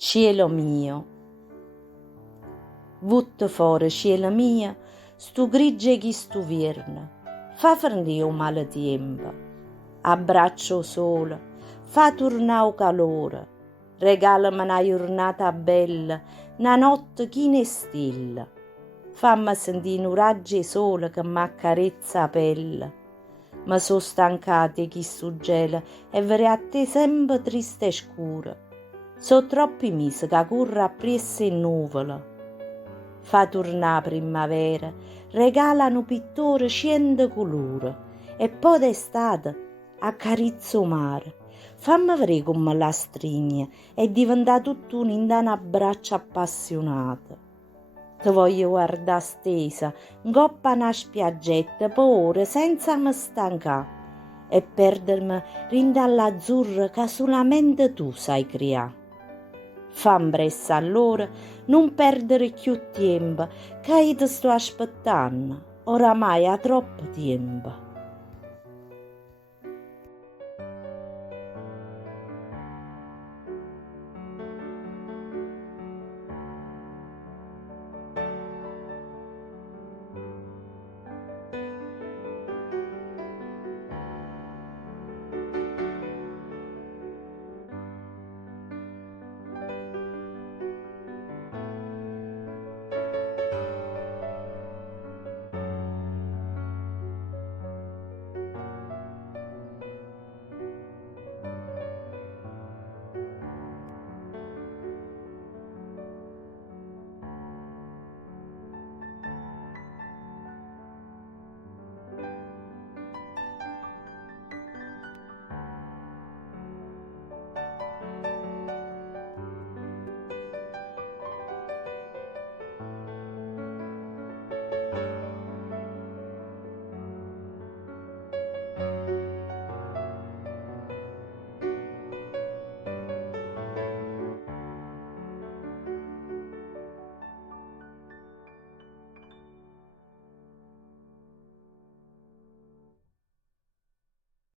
Cielo mio, vutte fuori, cielo mio, stu grigio chi stu vierne, fa ferndì o male tempo, abbraccio sole, fa tornà o calore, regalami una giornata bella, una notte china e stella, fammi sentire un raggio sole che m'accarezza la pelle. Ma so stancata chi stu gelo e vedrei a te sempre triste e scura. So troppi mesi che corre appresso in nuvole. Fa tornare primavera, regala un pittore 100 colori e poi d'estate accarezza il mare. Fammi vedere come la stringe e diventa tutto un abbraccio appassionato. Ti voglio guardare stesa, ngoppa una spiaggetta, per ore, senza mi stancare e perdermi rinda all'azzurro che solamente tu sai creare. Fammi presto allora, non perdere più tempo, che io ti sto aspettando, oramai ha troppo tempo.